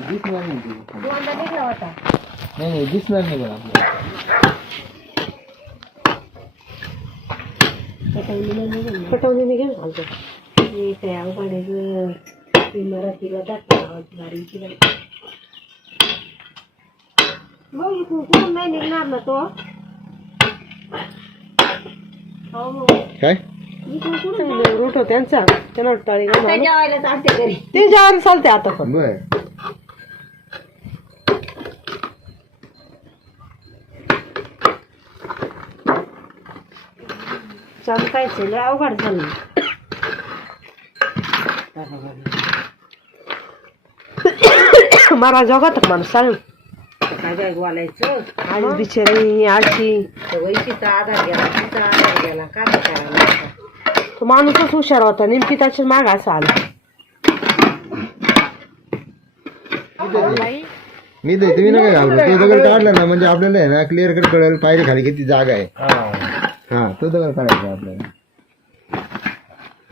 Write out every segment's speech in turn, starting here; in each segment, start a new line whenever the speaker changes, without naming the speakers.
दिसणार नाही नाही नाही दिसणार नाही बघा आपल्याला
पटवणी मी काय अवघड आहे गं. ती मराठीला दाखवा गाडीची मग इथून नाही निघणार ना तो हो मग.
काय
रूट हो त्यांचा. त्यांना टाळी
ते जेवायला चालते आता पण.
बर.
चमकायचं लय अवघड झालं.
मारा जगात माणूस सांग
काय काय बोलायचं?
आणि बिचारी आजी
वैशीचा आधार गेला तिचा आधार गेला. काय करायला
तो माणूसच हुशार होता नेमकी त्याच्या माग असं आला.
मी ते तुम्ही नका घाबरू तो दगड काढला ना म्हणजे आपल्याला आहे ना क्लिअर कट कळेल पायरी खाली किती जागा आहे. हा. तो दगड काढायचा आपल्याला.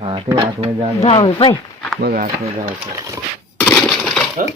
हा ते आतमध्ये जागा
जाऊ पाय
मग आतमध्ये जायचं हा?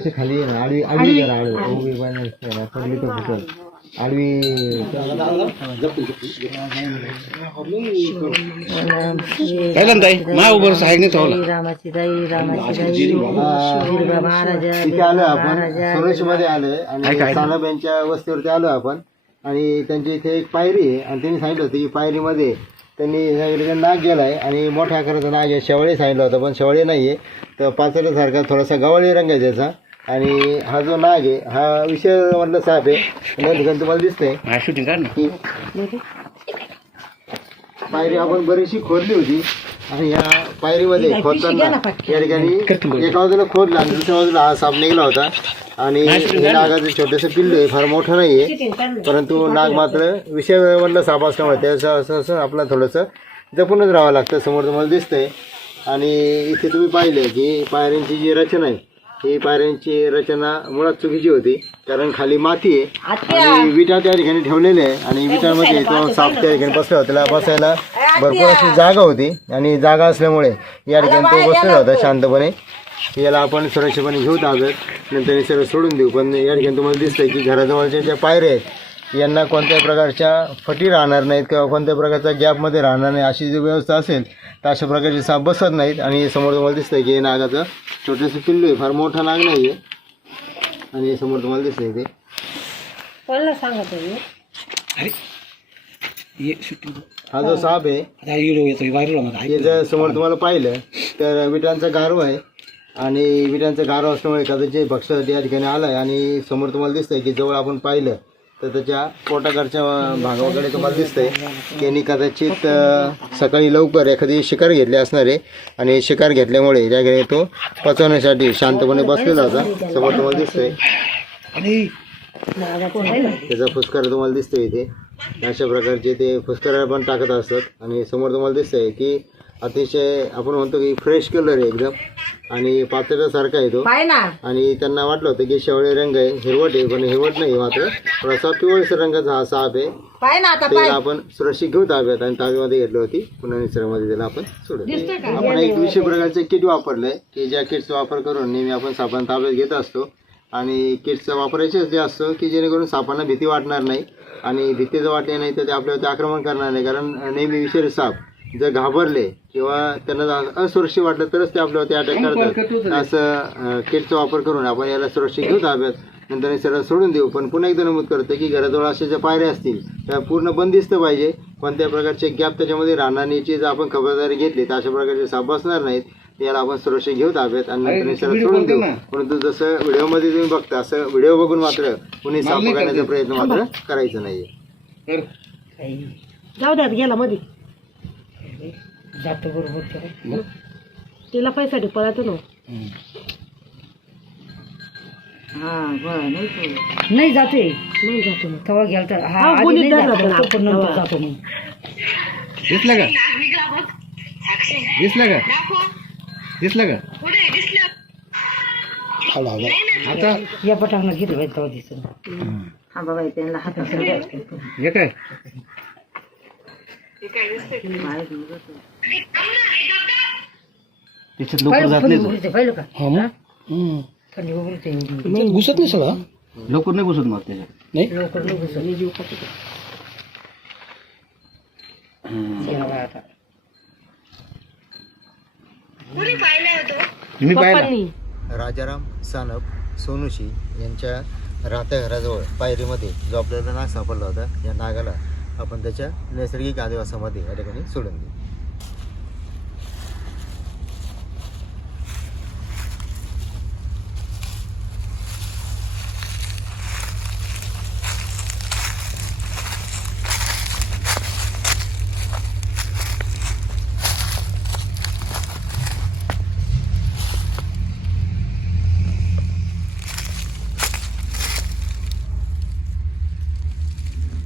उभी करण्यापेक्षा खाली आहे ना आडवी आडवी करा आडवी. उभी ना पडली तर फुटल आडवी.
रामाची दाई रामाची दाई हिरवा महाराजा
तिथे आलो आपण. सुरेशमध्ये आलोय. आणि सानप यांच्या वस्तीवरती आलो आपण. आणि त्यांच्या इथे एक पायरी आहे. आणि त्यांनी सांगितलं होतं की पायरीमध्ये त्यांनी सांगितलं की नाग गेलाय. आणि मोठ्या आकाराचा नाग आहे. शेवळे सांगितलं होतं पण शेवळे नाहीये. तर पाचऱ्यासारखा थोडासा गवळी रंग आहे त्याचा. आणि हा जो नाग आहे हा विषय मधला साप आहे. या ठिकाणी तुम्हाला दिसतंय. की पायरी आपण बरीचशी खोदली होती. आणि या पायरीमध्ये खोदताना या ठिकाणी एका बाजूला खोदला आणि दुसऱ्या बाजूला हा साप निघाला होता. आणि हे नागाचं छोटंसं पिल्लू आहे फार मोठं नाहीये. परंतु नाग मात्र विषय मधला साप असल्यामुळे त्याचं असं असं आपलं थोडंसं जपूनच राहावं लागतं समोर तुम्हाला दिसतंय. आणि इथे तुम्ही पाहिलं की पायऱ्यांची जी रचना आहे ही पायऱ्यांची रचना मुळात चुकीची होती. कारण खाली माती आहे. आणि विटा त्या ठिकाणी ठेवलेल्या आहे. आणि विटांमध्ये तो साप त्या ठिकाणी बसला होता. बसायला भरपूर अशी जागा होती. आणि जागा असल्यामुळे या ठिकाणी तो बसलेला होता शांतपणे. याला आपण सुरक्षितपणे घेऊ ताब्यात. नंतर हे सगळं सोडून देऊ. पण या ठिकाणी तुम्हाला दिसतंय की घराजवळच्या ज्या पायऱ्या आहेत यांना कोणत्याही प्रकारच्या फटी राहणार नाहीत किंवा कोणत्या प्रकारच्या गॅपमध्ये राहणार नाही. अशी जर व्यवस्था असेल तर अशा प्रकारचे साप बसत नाहीत. आणि समोर तुम्हाला दिसतंय की हे नागाचं छोटंसं पिल्लू आहे. फार मोठा नाग नाही आहे आणि समोर तुम्हाला दिसतंय ते.
कोणाला सांगत आहे
हा? जो साप आहे हे जर समोर तुम्हाला पाहिलं तर विटांचा गारो आहे. आणि विटांचा गारो असल्यामुळे कदाचित भक्ष्यासाठी या ठिकाणी आलाय. आणि समोर तुम्हाला दिसतंय की जवळ आपण पाहिलं तर त्याच्या पोटाकडच्या भागाकडे तुम्हाला दिसतंय की यांनी कदाचित सकाळी लवकर एखादी शिकार घेतली असणार आहे आणि शिकार घेतल्यामुळे त्या ठिकाणी तो पचवण्यासाठी शांतपणे बसलेला होता समोर तुम्हाला दिसतंय. त्याचा फुसकार तुम्हाला दिसतोय इथे. अशा प्रकारचे ते फुसकारा पण टाकत असतात आणि समोर तुम्हाला दिसतंय की अतिशय आपण म्हणतो की फ्रेश कलर आहे एकदम. आणि पातळासारखा आहे तो.
पाय ना.
आणि त्यांना वाटलं होतं की शेवळे रंग आहे हिरवट आहे पण हिरवट नाही मात्र. थोडासा पिवळसर रंगाचा हा साप आहे.
पाय ना आता
त्याला आपण सुरक्षित घेऊ ताब्यात आणि ताब्यामध्ये घेतली होती. पुन्हा निसर्गामध्ये त्याला आपण सोडलं आपण एक विशेष प्रकारचे किट वापरलंय की ज्या किटचा वापर करून नेहमी आपण सापांना ताब्यात घेत असतो. आणि किटचा वापरायचं जे असतं की जेणेकरून सापांना भीती वाटणार नाही. आणि भीती जर वाटली नाही तर ते आपल्यावरती आक्रमण करणार नाही कारण नेहमी विषारी साप. जर घाबरले किंवा त्यांना असुरक्षित वाटलं तरच ते आपल्यावरती अटॅक करतात. असं किटचा वापर करून आपण याला सुरक्षित घेऊ ताब्यात नंतर हे सरळ सोडून देऊ. पण पुन्हा एकदा नमूद करतो की घराजवळ अशा ज्या पायऱ्या असतील त्या पूर्ण बंदिस्त पाहिजे. कोणत्या प्रकारचे गॅप त्याच्यामध्ये राहणार नाहीची जर आपण खबरदारी घेतली तर अशा प्रकारचे साप बसणार नाहीत. याला आपण सुरक्षित घेऊ ताब्यात आणि नंतर हे सरळ सोडून देऊ. परंतु जसं व्हिडिओमध्ये तुम्ही बघता असं व्हिडिओ बघून मात्र कुणी साप पकडण्याचा प्रयत्न मात्र करायचा नाहीये.
जाऊ द्यात गेला मध्ये
जातो बरोबर तिला पैसाठी पळातो ना. नाही जाते. नाही जातो ना तेव्हा गेला तर हा आधी नाही जात, पण नंतर जातो मग.
दिसलं का? दिसलं का? दिसलं का? आता?
या पटांना घेतलं पाहिजे तेव्हा दिसून हा बाबा त्यांना हातात
हे काय? त्याच्यात लवकर जात नाही हम्म. घुसत नाही सगळं? लवकर नाही घुसत मग त्याच्यात. नाही? पाहिला?
राजाराम सानप सोनुशी यांच्या राहत्या घराजवळ पायरीमध्ये जो आपल्याला नाग सापडला होता या नागाला आपण त्याच्या नैसर्गिक आदिवासामध्ये या ठिकाणी सोडून देऊ.